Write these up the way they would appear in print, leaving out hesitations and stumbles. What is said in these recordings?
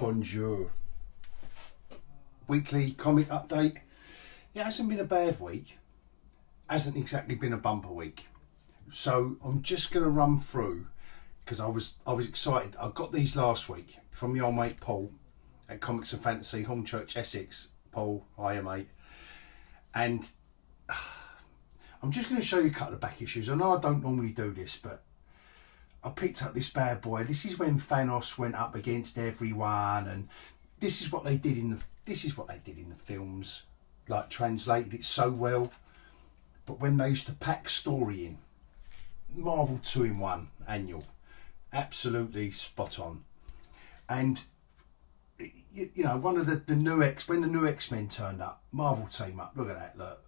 Bonjour. Weekly comic update. It hasn't been a bad week. Hasn't exactly been a bumper week. So I'm just going to run through, because I was excited. I got these last week from the old mate Paul at Comics and Fantasy, Hornchurch, Essex. Paul, hiya mate. And I'm just going to show you a couple of back issues. I know I don't normally do this, but I picked up this bad boy. This is when Thanos went up against everyone, and this is what they did in the films. Like, translated it so well. But when they used to pack story in, Marvel 2-in-1 annual, absolutely spot on. And you know, one of the new when the new X-Men turned up, Marvel team up. Look at that, look.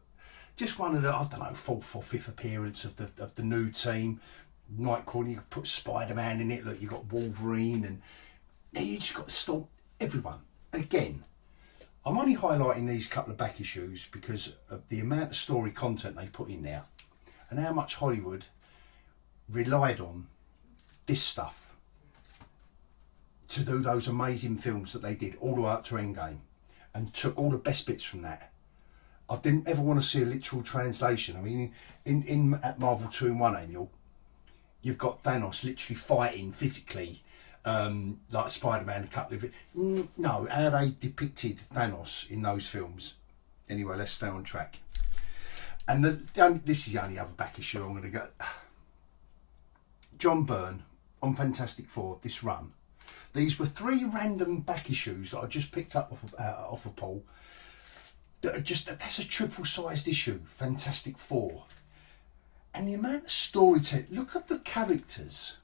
Just one of the, I don't know, fourth or fifth appearance of the new team. Nightcrawler, you could put Spider-Man in it. Look, you got Wolverine, and you just got to stop everyone. Again, I'm only highlighting these couple of back issues because of the amount of story content they put in there, and how much Hollywood relied on this stuff to do those amazing films that they did all the way up to Endgame, and took all the best bits from that. I didn't ever want to see a literal translation. I mean, in at Marvel 2-in-1 annual, you've got Thanos literally fighting physically, like Spider-Man. A couple of it. No, how they depicted Thanos in those films. Anyway, let's stay on track. And this is the only other back issue I'm going to go. John Byrne on Fantastic Four, this run. These were 3 random back issues that I just picked up off of Paul. That are just, that's a triple-sized issue, Fantastic Four. And the amount of storytelling, look at the characters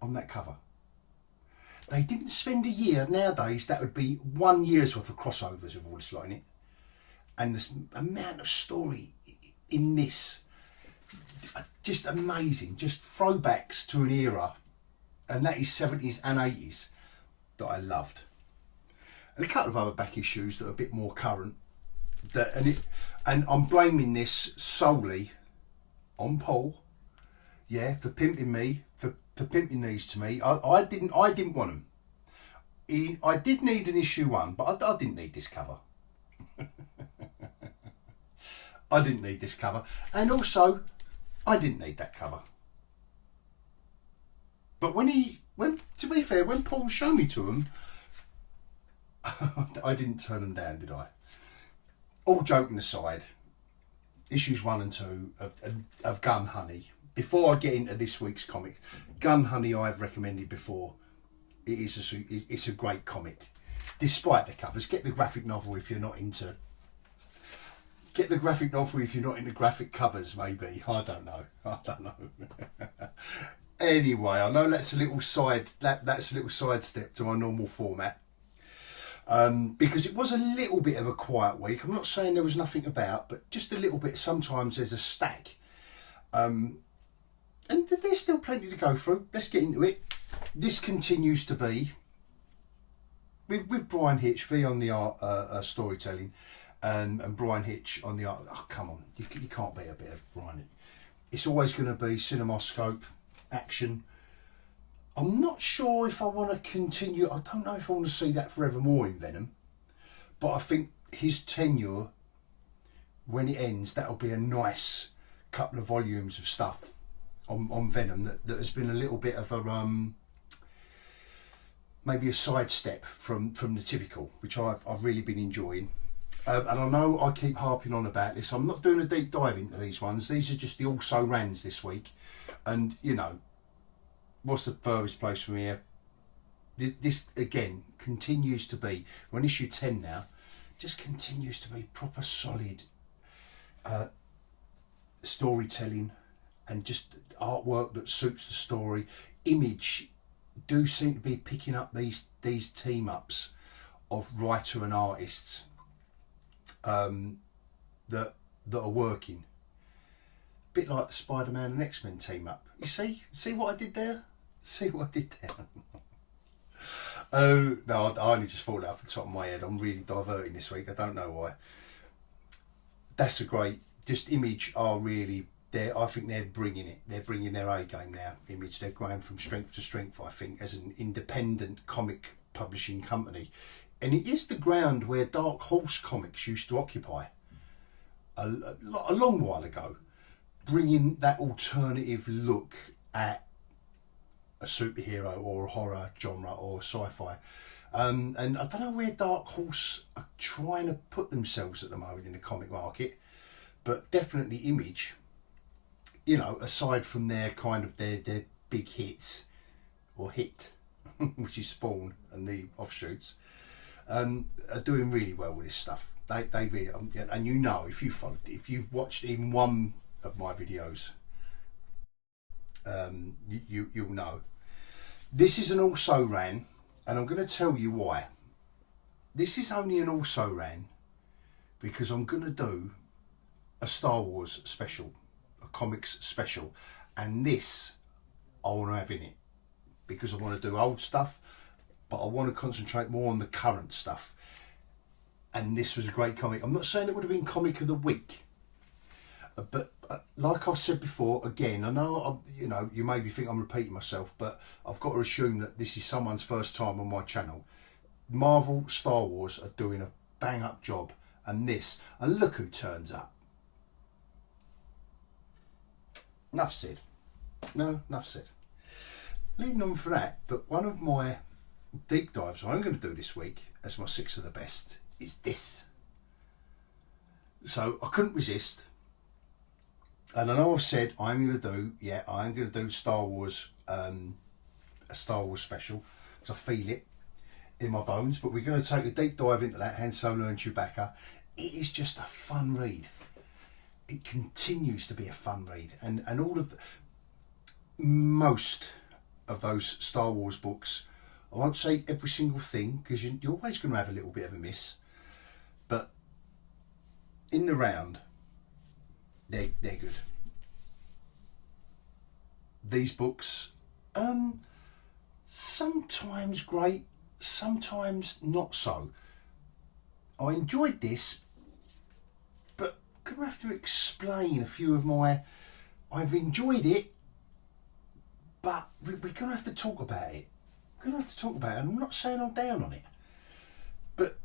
on that cover. They didn't spend a year. Nowadays, that would be 1 year's worth of crossovers with all this lot in it. And the amount of story in this, just amazing. Just throwbacks to an era, and that is 70s and 80s, that I loved. And a couple of other back issues that are a bit more current. And I'm blaming this solely on Paul, yeah, for pimping me, for pimping these to me. I didn't want them. I did need an issue 1, but I didn't need this cover. I didn't need this cover, and also I didn't need that cover. But when to be fair, when Paul showed me to them, I didn't turn them down, did I? All joking aside, issues 1 and 2 of Gun Honey. Before I get into this week's comic, Gun Honey I've recommended before. It's a great comic, despite the covers. Get the graphic novel if you're not into. Get the graphic novel if you're not into graphic covers. Maybe, I don't know. Anyway, I know that's a little side. That's a little sidestep to my normal format. Because it was a little bit of a quiet week. I'm not saying there was nothing about, but just a little bit. Sometimes there's a stack. And there's still plenty to go through. Let's get into it. This continues to be, with Brian Hitch, V on the art, storytelling, and Brian Hitch on the art. Oh, come on. You can't beat a bit of Brian. It's always going to be cinemascope, action. I'm not sure if I want to continue. I don't know if I want to see that forevermore in Venom. But I think his tenure, when it ends, that'll be a nice couple of volumes of stuff on Venom that has been a little bit of a maybe a sidestep from the typical, which I've really been enjoying. And I know I keep harping on about this. I'm not doing a deep dive into these ones. These are just the also rans this week. And, you know, what's the furthest place from here? This, again, continues to be, we're on issue 10 now, just continues to be proper solid storytelling and just artwork that suits the story. Image do seem to be picking up these team-ups of writer and artists that are working. A bit like the Spider-Man and X-Men team-up. You see what I did there? See what I did there? Oh, no, I only just thought that off the top of my head. I'm really diverting this week. I don't know why. That's a great, just Image are really I think they're bringing it. They're bringing their A game now. Image. They're going from strength to strength, I think, as an independent comic publishing company. And it is the ground where Dark Horse Comics used to occupy a long while ago, bringing that alternative look at a superhero or a horror genre or sci-fi. And I don't know where Dark Horse are trying to put themselves at the moment in the comic market, but definitely Image, you know, aside from their kind of their big hits or hit, which is Spawn and the offshoots, are doing really well with this stuff. They really, and you know, if you've watched even one of my videos, you'll know. This is an also ran, and I'm going to tell you why. This is only an also ran because I'm going to do a Star Wars special, a comics special, and this I want to have in it because I want to do old stuff, but I want to concentrate more on the current stuff. And this was a great comic. I'm not saying it would have been comic of the week, but like I've said before, again, I know you know, you maybe think I'm repeating myself, but I've got to assume that this is someone's first time on my channel. Marvel, Star Wars are doing a bang up job, and look who turns up. Enough said. No, enough said. Leading on for that, but one of my deep dives I'm going to do this week as my 6 of the best is this. So I couldn't resist, and I know I've said I'm going to do Star Wars, a Star Wars special, because I feel it in my bones. But we're going to take a deep dive into that, Han Solo and Chewbacca. It is just a fun read. It continues to be a fun read, and most of those Star Wars books, I won't say every single thing, because you're always going to have a little bit of a miss, but in the round, they're good. These books, sometimes great, sometimes not so. I enjoyed this, but I'm going to have to explain a few of my... I've enjoyed it, but we're going to have to talk about it. We're going to have to talk about it, and I'm not saying I'm down on it. But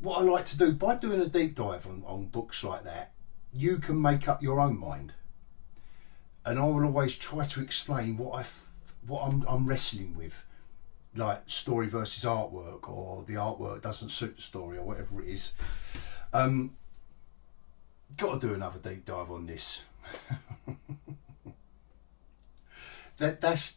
what I like to do, by doing a deep dive on books like that, you can make up your own mind. And I will always try to explain what I'm wrestling with, like story versus artwork, or the artwork doesn't suit the story, or whatever it is. Got to do another deep dive on this. That's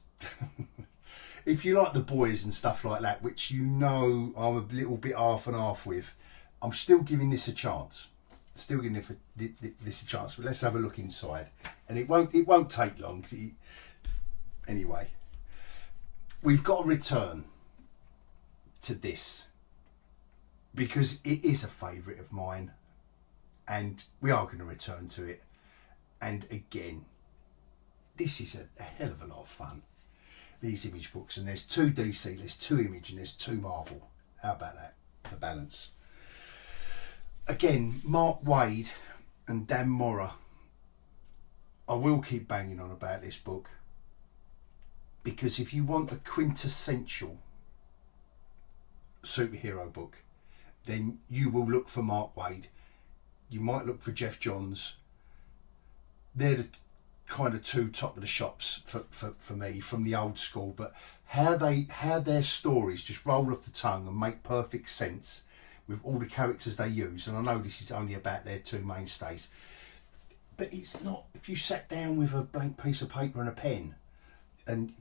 if you like The Boys and stuff like that, which you know I'm a little bit half and half with, I'm still giving this a chance. Still giving this a chance. But let's have a look inside, and it won't take long. Anyway, we've got to return to this because it is a favourite of mine, and we are going to return to it. And again, this is a hell of a lot of fun. These Image books, and there's 2 DC, there's 2 Image, and there's 2 Marvel. How about that for balance? Again, Mark Waid and Dan Mora. I will keep banging on about this book, because if you want a quintessential superhero book, then you will look for Mark Waid. You might look for Jeff Johns. They're the kind of 2 top of the shops for me from the old school, but how their stories just roll off the tongue and make perfect sense with all the characters they use. And I know this is only about their 2 mainstays, but it's not. If you sat down with a blank piece of paper and a pen and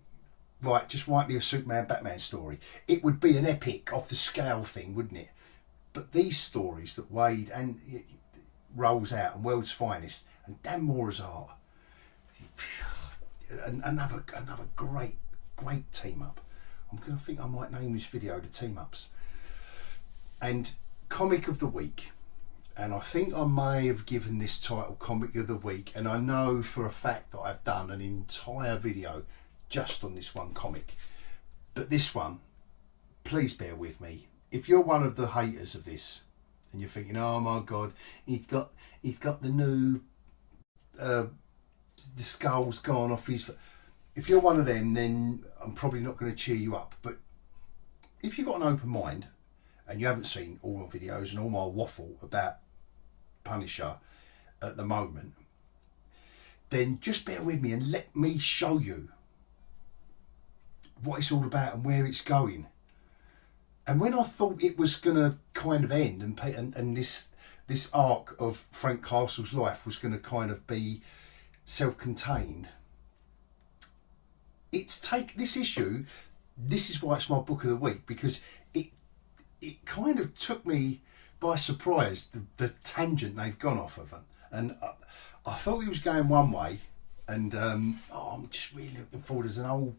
just write me a Superman Batman story, it would be an epic off the scale thing, wouldn't it? But these stories that Waid and rolls out, and World's Finest, and Dan Mora's art, another great team up. I'm going to think I might name this video the team ups. And comic of the week, and I think I may have given this title comic of the week, and I know for a fact that I've done an entire video just on this one comic. But this one, please bear with me. If you're one of the haters of this and you're thinking, oh my god, he's got the new the skull's gone off his. If you're one of them, then I'm probably not going to cheer you up. But if you've got an open mind and you haven't seen all my videos and all my waffle about Punisher at the moment, then just bear with me and let me show you what it's all about and where it's going. And when I thought it was going to kind of end and this arc of Frank Castle's life was going to kind of be self-contained, this issue. This is why it's my book of the week, because it kind of took me by surprise, the tangent they've gone off of it. And I thought he was going one way, and I'm just really looking forward as an old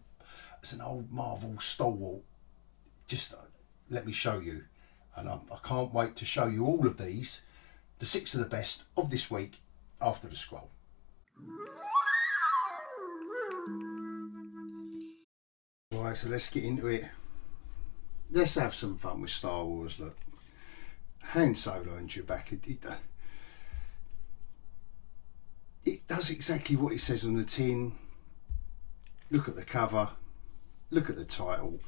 Marvel stalwart. Just let me show you, and I can't wait to show you all of these, the 6 of the best of this week after the scroll. Right, so let's get into it. Let's have some fun with Star Wars. Look, Han Solo and Chewbacca. It does exactly what it says on the tin. Look at the cover, look at the title,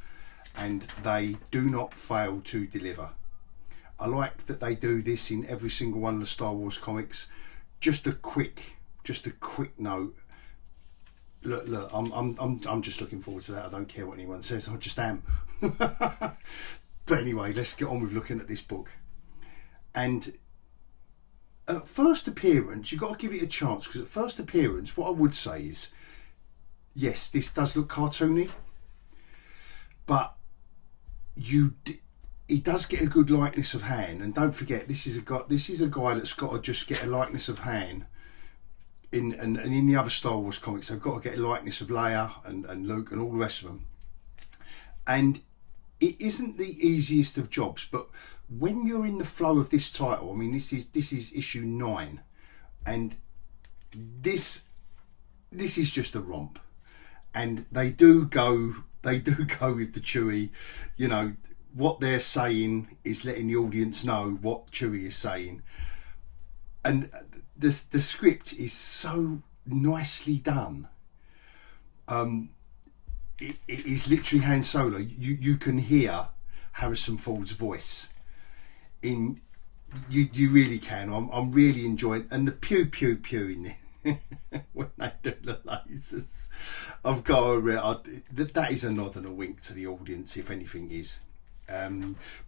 and they do not fail to deliver. I like that they do this in every single one of the Star Wars comics. Just a quick note. Look, I'm just looking forward to that. I don't care what anyone says, I just am. But anyway, let's get on with looking at this book. And at first appearance, you've got to give it a chance, because at first appearance, what I would say is, yes, this does look cartoony, but he does get a good likeness of Han. And don't forget, this is a guy that's got to just get a likeness of Han. And in the other Star Wars comics, they've got to get a likeness of Leia and Luke and all the rest of them. And it isn't the easiest of jobs, but when you're in the flow of this title, I mean, this is issue 9, and this is just a romp. And they do go with the Chewie. You know, what they're saying is letting the audience know what Chewie is saying. And the script is so nicely done. It is literally Han Solo. You can hear Harrison Ford's voice. You really can. I'm really enjoying, and the pew pew pew in there when they do the lasers. I've got that is a nod and a wink to the audience, if anything is.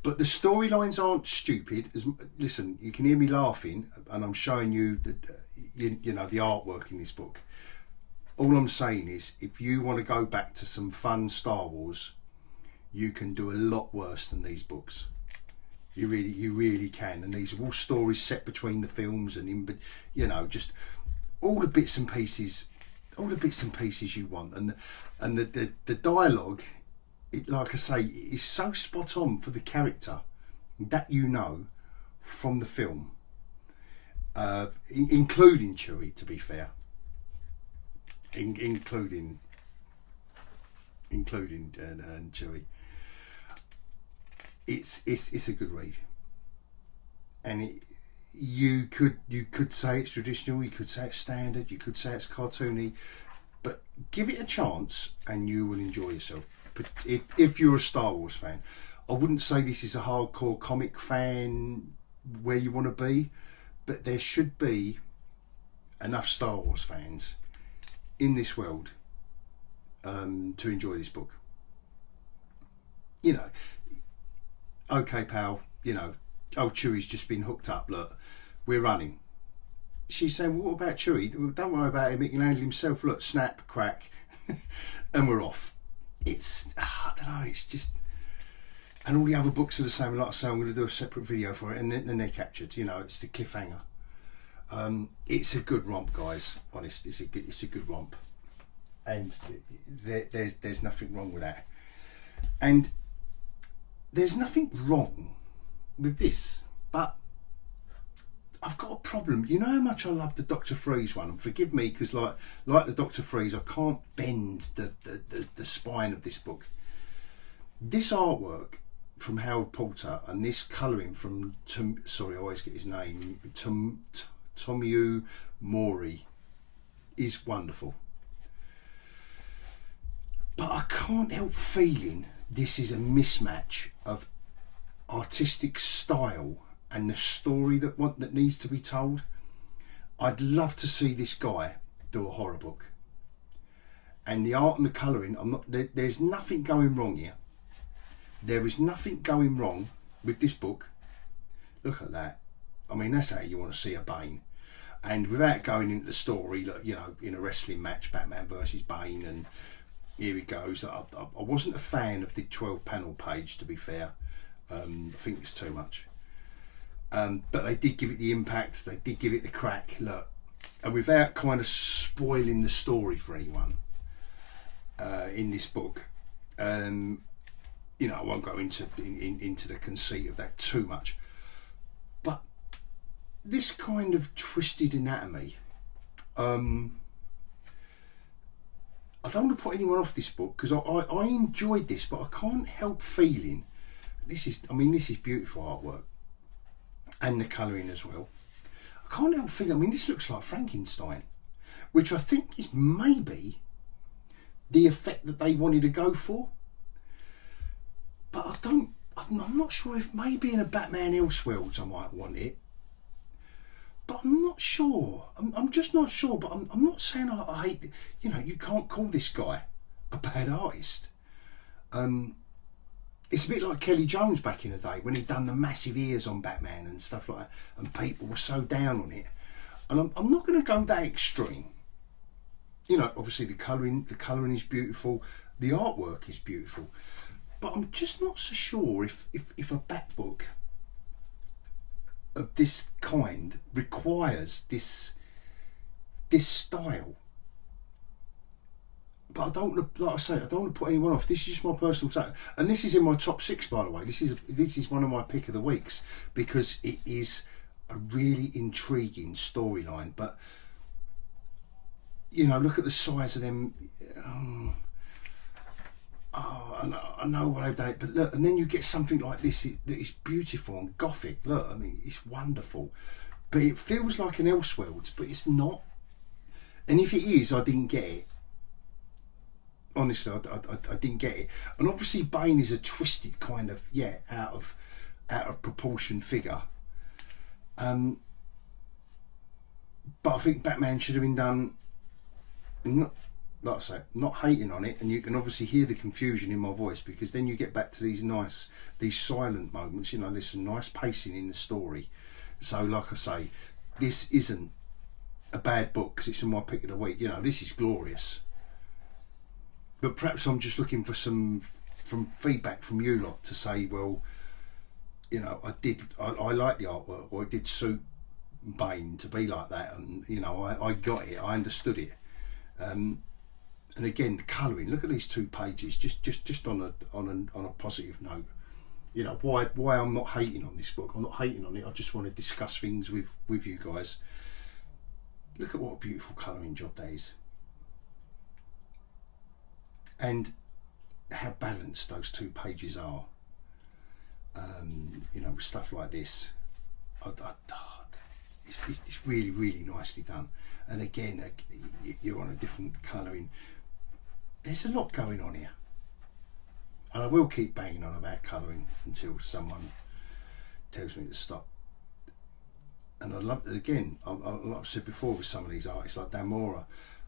But the storylines aren't stupid. Listen, you can hear me laughing, and I'm showing you the artwork in this book. All I'm saying is, if you want to go back to some fun Star Wars, you can do a lot worse than these books. You really can. And these are all stories set between the films, and just all the bits and pieces you want. And the dialogue, like I say, is so spot on for the character that from the film, including Chewie, to be fair, including Chewie. It's a good read, and you could say it's traditional, you could say it's standard, you could say it's cartoony, but give it a chance and you will enjoy yourself. But if you're a Star Wars fan, I wouldn't say this is a hardcore comic fan where you want to be, but there should be enough Star Wars fans in this world to enjoy this book. Okay, pal, old Chewie's just been hooked up, look, we're running. She's saying, well, what about Chewie? Well, don't worry about him, he can handle himself, look, snap, crack, and we're off. It's, I don't know, it's just, and all the other books are the same. Like I say, I'm going to do a separate video for it, and then they're captured, it's the cliffhanger. It's a good romp, guys, honest, it's a good romp, and there's nothing wrong with that. And there's nothing wrong with this, but I've got a problem. You know how much I love the Dr. Freeze one, and forgive me, because like the Dr. Freeze, I can't bend the spine of this book. This artwork from Howard Porter and this colouring from I always get his name, Tomoyo Mori. is wonderful. But I can't help feeling this is a mismatch of artistic style and the story that needs to be told. I'd love to see this guy do a horror book. And the art and the colouring, there's nothing going wrong here. There is nothing going wrong with this book. Look at that. I mean, that's how you want to see a Bane. And without going into the story, you know, in a wrestling match, Batman versus Bane, and here he goes. I wasn't a fan of the 12 panel page, to be fair. I think it's too much. But they did give it the impact, they did give it the crack, look. And without kind of spoiling the story for anyone in this book, you know, I won't go into the conceit of that too much. But this kind of twisted anatomy, I don't want to put anyone off this book, because I enjoyed this, but I can't help feeling this is beautiful artwork, and the colouring as well. I can't help feeling, I mean, this looks like Frankenstein, which I think is maybe the effect that they wanted to go for. But I'm not sure if maybe in a Batman Elseworlds I might want it. But I'm not sure. I'm just not sure. But I'm not saying I hate it. You know, you can't call this guy a bad artist. It's a bit like Kelly Jones back in the day when he'd done the massive ears on Batman and stuff like that, and people were so down on it. And I'm not going to go that extreme. You know, obviously the colouring is beautiful, the artwork is beautiful, but I'm just not so sure if a Bat book of this kind requires this style. But I don't want to, like I say, I don't want to put anyone off. This is just my personal take, and this is in my top 6, by the way. This is one of my pick of the weeks, because it is a really intriguing storyline. But you know, look at the size of them. I know what they've done, but look, and then you get something like this that is beautiful and gothic. Look, I mean, it's wonderful, but it feels like an Elseworlds, but it's not. And if it is, I didn't get it. Honestly, I didn't get it. And obviously Bane is a twisted kind of, yeah, out of proportion figure. But I think Batman should have been done, not, like I say, not hating on it, and you can obviously hear the confusion in my voice, because then you get back to these silent moments, you know, there's some nice pacing in the story. So like I say, this isn't a bad book because it's in my pick of the week. You know, this is glorious. But perhaps I'm just looking for some feedback from you lot to say, well, you know, I like the artwork, or it did suit Bane to be like that, and you know, I got it, I understood it. And again, the colouring. Look at these 2 pages. Just on a positive note. You know, why I'm not hating on this book. I'm not hating on it. I just want to discuss things with you guys. Look at what a beautiful colouring job that is. And how balanced those 2 pages are. You know, with stuff like this, it's really, really nicely done. And again, you're on a different colouring. There's a lot going on here, and I will keep banging on about colouring until someone tells me to stop. And I'd love, again, like I've said before with some of these artists like Dan Mora,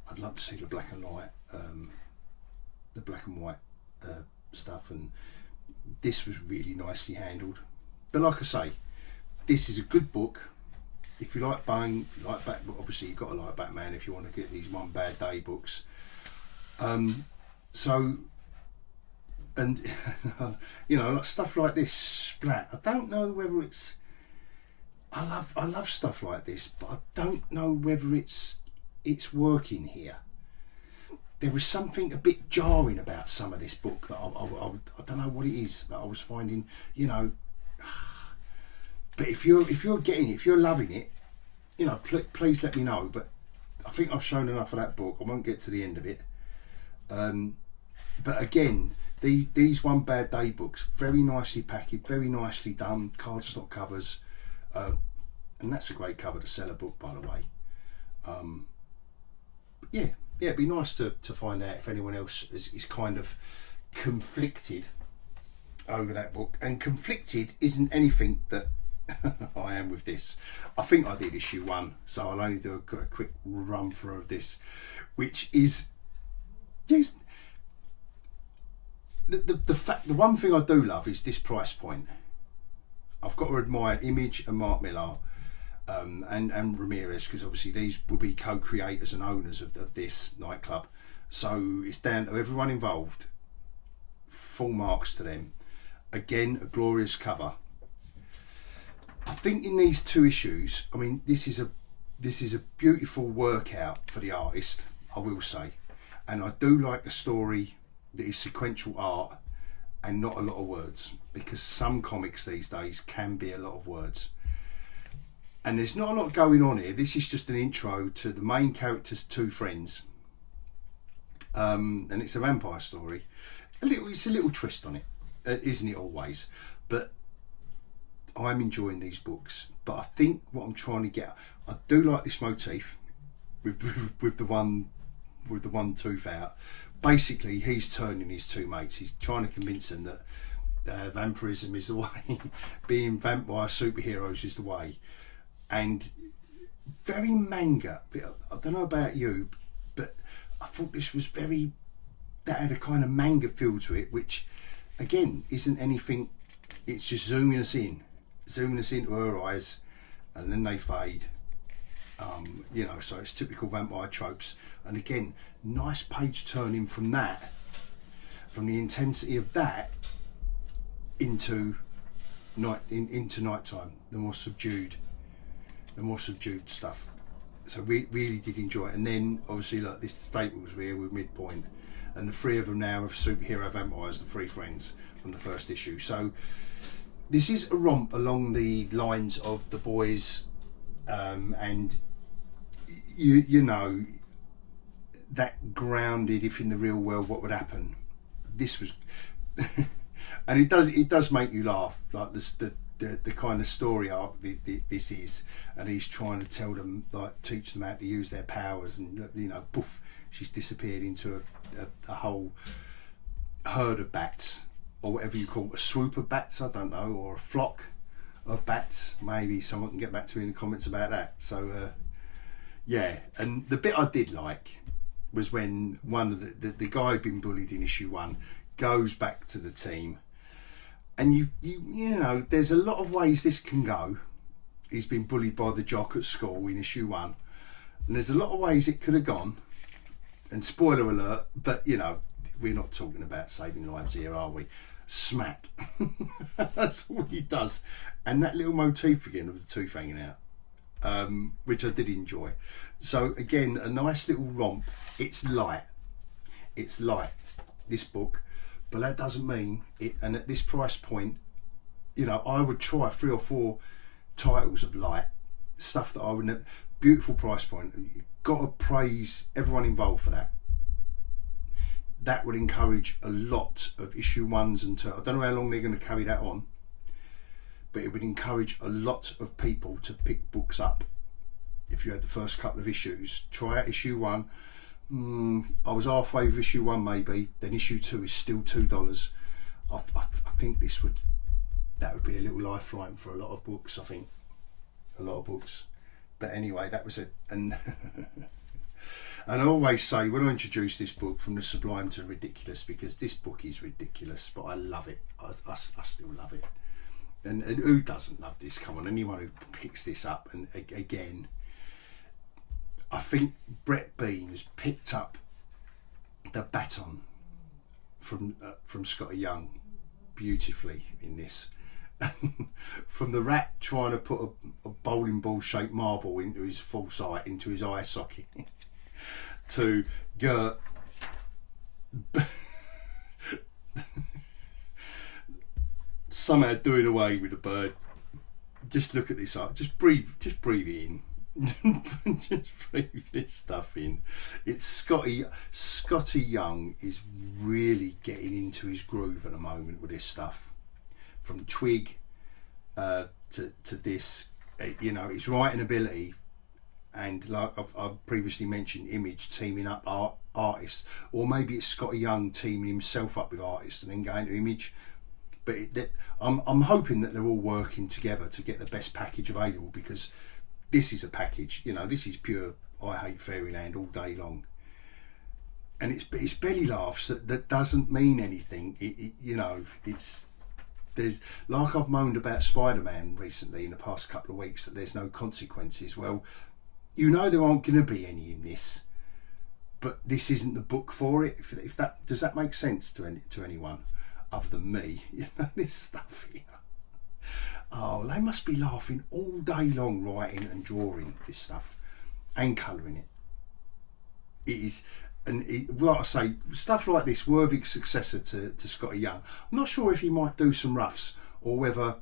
I'd love to see the black and white. Stuff, and this was really nicely handled. But like I say, this is a good book. If you like Bane, if you like Batman, obviously you've got to like Batman if you want to get these One Bad Day books. So, and you know, like stuff like this, Splat. I don't know whether it's. I love stuff like this, but I don't know whether it's working here. There was something a bit jarring about some of this book that I don't know what it is that I was finding, you know. But if you're getting it, if you're loving it, you know, please let me know. But I think I've shown enough of that book. I won't get to the end of it. But again, these One Bad Day books, very nicely packaged, very nicely done, cardstock covers, and that's a great cover to sell a book, by the way. yeah, it'd be nice to find out if anyone else is kind of conflicted over that book. And conflicted isn't anything that I am with this. I think I did issue 1, so I'll only do a quick run through of this, which is yes. The one thing I do love is this price point. I've got to admire Image and Mark Millar and Ramirez, because obviously these will be co-creators and owners of this nightclub. So it's down to everyone involved. Full marks to them. Again, a glorious cover. I think in these 2 issues, I mean, this is a beautiful workout for the artist, I will say, and I do like a story that is sequential art and not a lot of words, because some comics these days can be a lot of words. And there's not a lot going on here. This is just an intro to the main character's 2 friends, and it's a vampire story. It's a little twist on it, isn't it always? But I'm enjoying these books. But I think what I'm trying to get, I do like this motif with the one tooth out. Basically, he's turning his 2 mates. He's trying to convince them that vampirism is the way, being vampire superheroes is the way. And very manga. I don't know about you, but I thought this was that had a kind of manga feel to it, which again isn't anything. It's just zooming us into her eyes, and then they fade. So it's typical vampire tropes. And again, nice page turning from the intensity of that into nighttime, the more subdued stuff. So really did enjoy it. And then obviously, like, this staple was here with Midpoint, and the 3 of them now are superhero vampires, the 3 friends from the first issue. So this is a romp along the lines of The Boys, and you know, that grounded, if in the real world what would happen. This was and it does make you laugh, like the kind of story arc this is, and he's trying to tell them, like, teach them how to use their powers, and you know, poof, she's disappeared into a whole herd of bats, or whatever you call it, a swoop of bats, I don't know, or a flock of bats. Maybe someone can get back to me in the comments about that. So yeah, and the bit I did like was when one of the guy who'd been bullied in issue 1 goes back to the team, and you know, there's a lot of ways this can go. He's been bullied by the jock at school in issue 1, and there's a lot of ways it could have gone, and spoiler alert, but you know, we're not talking about saving lives here, are we? Smack. That's all he does. And that little motif again of the tooth hanging out, which I did enjoy. So again, a nice little romp. It's light, this book, but that doesn't mean it, and at this price point, you know, I would try 3 or 4 titles of light stuff that I would never. Beautiful price point. Got to praise everyone involved for that. That would encourage a lot of issue 1s and 2. I don't know how long they're going to carry that on, but it would encourage a lot of people to pick books up. If you had the first couple of issues, try out issue 1. I was halfway with issue 1 maybe, then issue 2 is still $2. I think that would be a little lifeline for a lot of books. I think a lot of books. But anyway, that was it. And and I always say, when I introduce this book, from the sublime to the ridiculous, because this book is ridiculous, but I love it. I still love it. And who doesn't love this? Come on, anyone who picks this up. And again, I think Brett Bane has picked up the baton from Scotty Young beautifully in this. From the rat trying to put a bowling ball shaped marble into his false eye, into his eye socket, to Gert somehow doing away with the bird. Just look at this art. Just breathe it in. Just breathe this stuff in. It's Scotty Young is really getting into his groove at the moment with this stuff. From Twig to this, you know, his writing ability and like I've previously mentioned, Image teaming up artists, or maybe it's Scotty Young teaming himself up with artists and then going to Image. But I'm hoping that they're all working together to get the best package available, because this is a package, you know, this is pure I Hate Fairyland all day long. And it's belly laughs that doesn't mean anything. You know, there's, like I've moaned about Spider-Man recently in the past couple of weeks, that there's no consequences. Well, you know there aren't going to be any in this, but this isn't the book for it. If that does that make sense to anyone other than me? You know, this stuff here. Oh, they must be laughing all day long writing and drawing this stuff and colouring it. It is. And like I say, stuff like this, worthy successor to Scotty Young. I'm not sure if he might do some roughs, or whether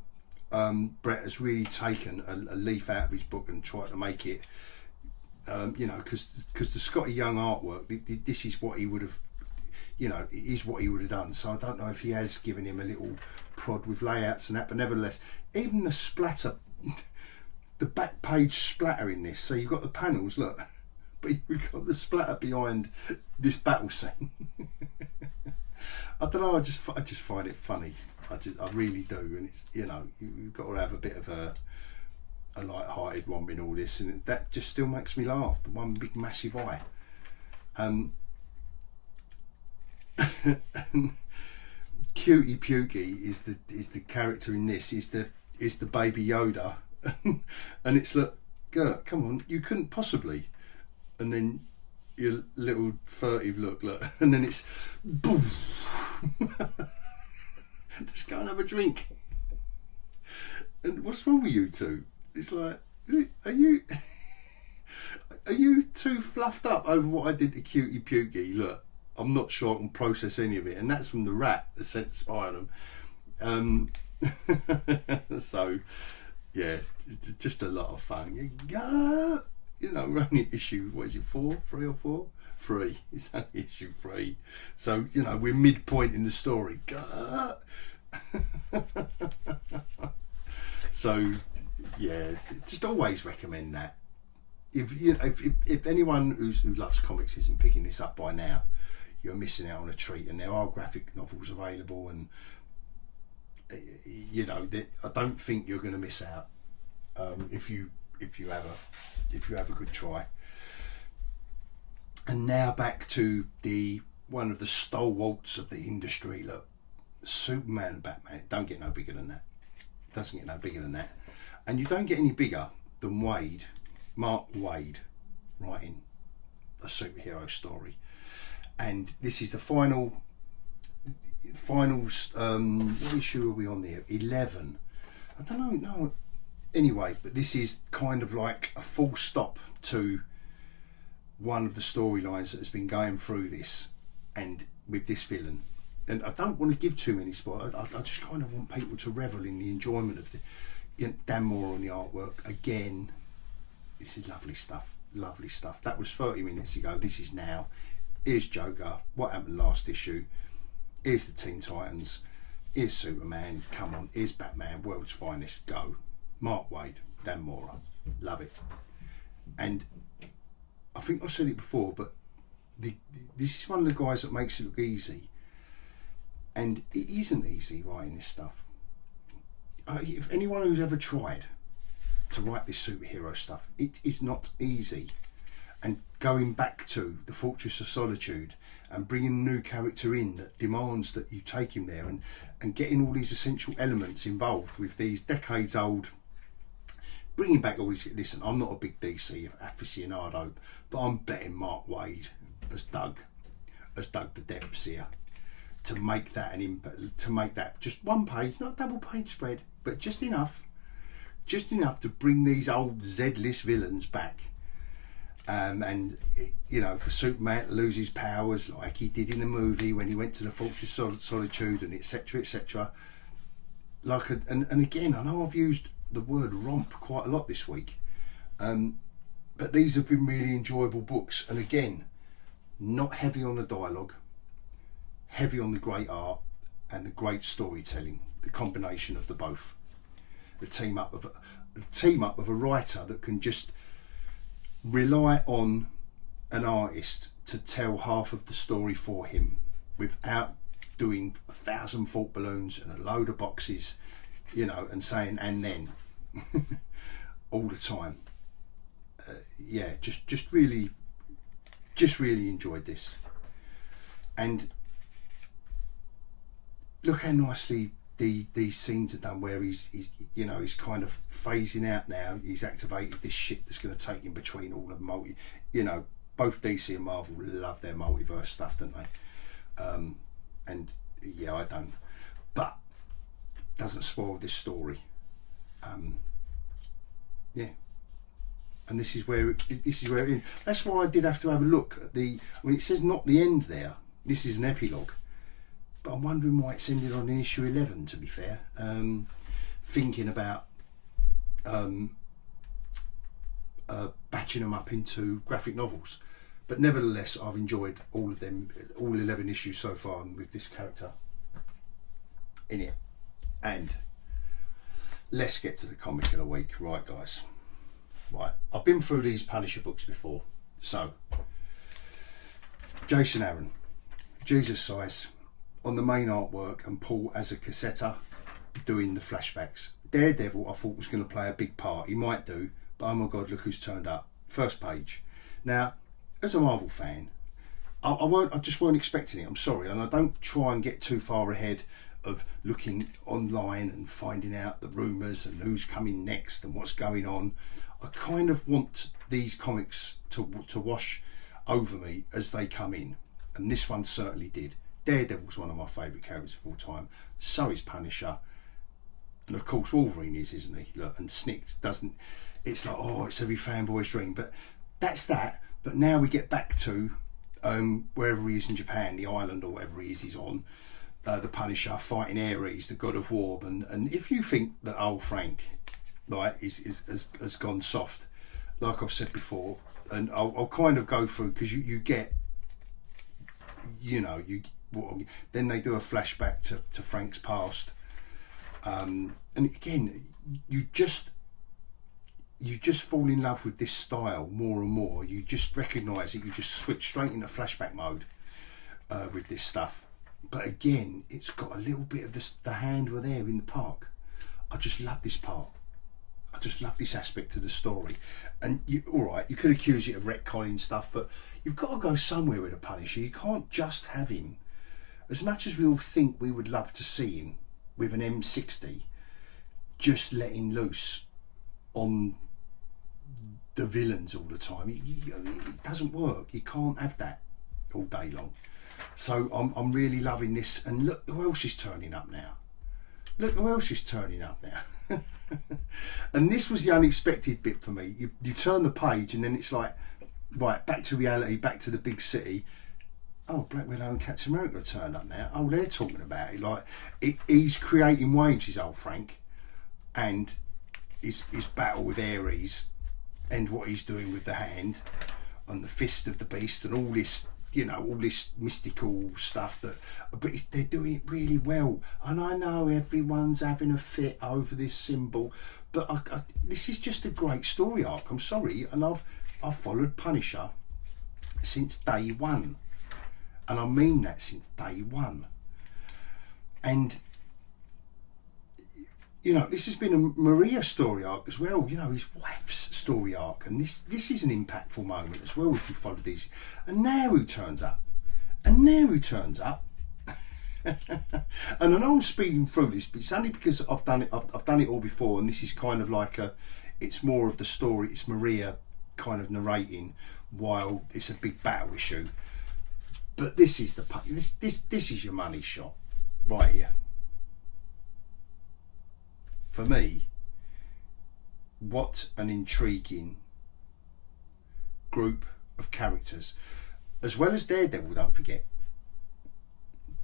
Brett has really taken a leaf out of his book and tried to make it, you know, because the Scotty Young artwork, this is what he would have, you know, it is what he would have done. So I don't know if he has given him a little prod with layouts and that, but nevertheless, even the splatter, the back page splatter in this, so you've got the panels, look, but you've got the splatter behind this battle scene. I don't know, I just find it funny. I really do, and it's, you know, you've got to have a bit of a light-hearted one in all this, and that just still makes me laugh. The one big massive eye. Cutie Pukey is the character in this. Is the baby Yoda, and it's like, Gert, come on, you couldn't possibly. And then your little furtive look, and then it's boom. Just go and have a drink. And what's wrong with you two? It's like, are you too fluffed up over what I did to Cutie Pukey? Look, I'm not sure I can process any of it, and that's from the rat that sent to spy on them. So yeah, it's just a lot of fun. You know, we're only issue, what is it, 4, 3 or 4? 3. It's only issue 3. So, you know, we're midpoint in the story. So, yeah, just always recommend that. If anyone who loves comics isn't picking this up by now, you're missing out on a treat. And there are graphic novels available, and you know, I don't think you're going to miss out if you have a good try. And now back to one of the stalwarts of the industry. Look, Superman and Batman don't get no bigger than that. Doesn't get no bigger than that. And you don't get any bigger than Mark Waid, writing a superhero story. And this is the final what issue are we on there? 11. I don't know. No. Anyway, but this is kind of like a full stop to one of the storylines that has been going through this, and with this villain. And I don't want to give too many spoilers. I just kind of want people to revel in the enjoyment of Dan Moore on the artwork. Again, this is lovely stuff. Lovely stuff. That was 30 minutes ago. This is now. Here's Joker. What happened last issue? Here's the Teen Titans. Here's Superman. Come on. Here's Batman. World's finest. Go. Mark Waid, Dan Mora, love it. And I think I've said it before, but this is one of the guys that makes it look easy, and it isn't easy writing this stuff. If anyone who's ever tried to write this superhero stuff, it is not easy. And going back to the Fortress of Solitude and bringing a new character in that demands that you take him there, and getting all these essential elements involved with these decades old, bringing back all these. Listen, I'm not a big DC aficionado, but I'm betting Mark Waid has dug the depths here to make that just one page, not a double page spread, but just enough to bring these old Z-list villains back. And you know, for Superman to lose his powers like he did in the movie when he went to the Fortress of Solitude, and etc. Like and again, I know I've used the word romp quite a lot this week, but these have been really enjoyable books, and again, not heavy on the dialogue, heavy on the great art and the great storytelling, the combination of the both, the team up of a writer that can just rely on an artist to tell half of the story for him without doing 1,000 thought balloons and a load of boxes, you know, and saying and then all the time. Yeah, just really enjoyed this. And look how nicely these scenes are done, where he's you know, he's kind of phasing out now. He's activated this shit that's going to take him between all of multi, you know, both DC and Marvel love their multiverse stuff, don't they? And yeah, I don't, but doesn't spoil this story. Yeah, and this is where it is. That's why I did have to have a look at the. I mean, it says not the end there. This is an epilogue, but I'm wondering why it's ended on issue 11. To be fair, thinking about batching them up into graphic novels, but nevertheless, I've enjoyed all of them, all 11 issues so far, and with this character in it. And let's get to the comic of the week, right, guys? Right, I've been through these Punisher books before, so Jason Aaron, Jesus size on the main artwork, and Paul as a cassetta doing the flashbacks. Daredevil, I thought was going to play a big part. He might do, but oh my god, look who's turned up. First page. Now, as a Marvel fan, I just weren't expecting it. I'm sorry, and I don't try and get too far ahead of looking online and finding out the rumours and who's coming next and what's going on. I kind of want these comics to wash over me as they come in, and this one certainly did. Daredevil's one of my favourite characters of all time. So is Punisher, and of course Wolverine is, isn't he? Look, and Snicked doesn't. It's like, oh, it's every fanboy's dream, but that's that. But now we get back to wherever he is in Japan, the island or whatever he is he's on. The Punisher fighting Ares, the god of war, and if you think that old Frank, right, has gone soft, like I've said before, and I'll kind of go through, because you get, you know, then they do a flashback to Frank's past, and again, you just fall in love with this style more and more. You just recognise it. You just switch straight into flashback mode with this stuff. But again, it's got a little bit of the hand were there in the park. I just love this part. I just love this aspect of the story. And all right, you could accuse it of retconning stuff, but you've got to go somewhere with a Punisher. You can't just have him. As much as we all think we would love to see him with an M60, just letting loose on the villains all the time, it doesn't work. You can't have that all day long. So I'm really loving this, and look who else is turning up now. Look who else is turning up now. And this was the unexpected bit for me. You turn the page and then it's like, right, back to reality, back to the big city. Oh, Black Widow and Captain America turned up now. Oh, they're talking about it. Like, he's creating waves, his old Frank, and his battle with Ares, and what he's doing with the hand and the fist of the beast and all this, you know, all this mystical stuff but they're doing it really well. And I know everyone's having a fit over this symbol, but this is just a great story arc. I'm sorry, and I've followed Punisher since day one, and I mean that, since day one. And you know, this has been a Maria story arc as well, you know, his wife's story arc, and this is an impactful moment as well if you follow these. And now who turns up? And now who turns up? And I know I'm speeding through this, but it's only because I've done it all before, and this is kind of like it's more of the story, it's Maria kind of narrating while it's a big battle issue. But this is this is your money shot right here. For me, what an intriguing group of characters, as well as Daredevil, don't forget.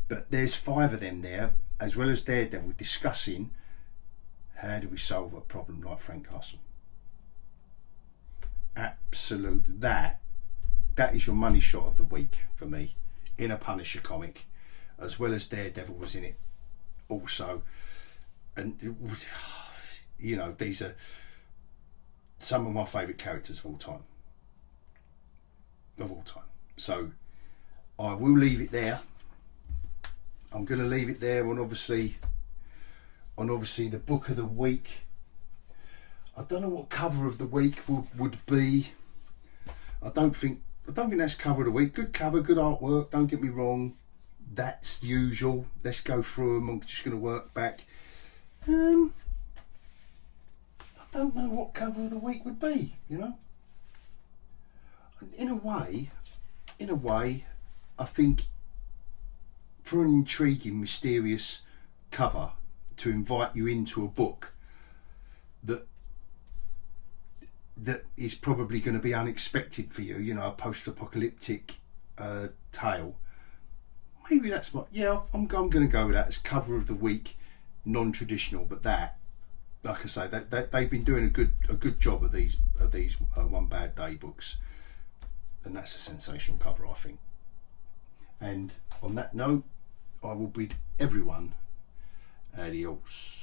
But there's 5 of them there, as well as Daredevil, discussing how do we solve a problem like Frank Castle. Absolute, that is your money shot of the week for me in a Punisher comic, as well as Daredevil was in it also. And it was, you know, these are some of my favourite characters of all time. of all time. So I will leave it there. I'm going to leave it there on obviously the book of the week. I don't know what cover of the week would be. I don't think that's cover of the week. Good cover, good artwork, don't get me wrong. That's usual. Let's go through them. I'm just going to work back. I don't know what cover of the week would be, you know. In a way, I think for an intriguing, mysterious cover to invite you into a book that is probably going to be unexpected for you, you know, a post-apocalyptic tale. Maybe that's what. Yeah, I'm going to go with that as cover of the week, non-traditional. But that, like I say, that they've been doing a good job of these One Bad Day books, and that's a sensational cover, I think. And on that note, I will bid everyone adios.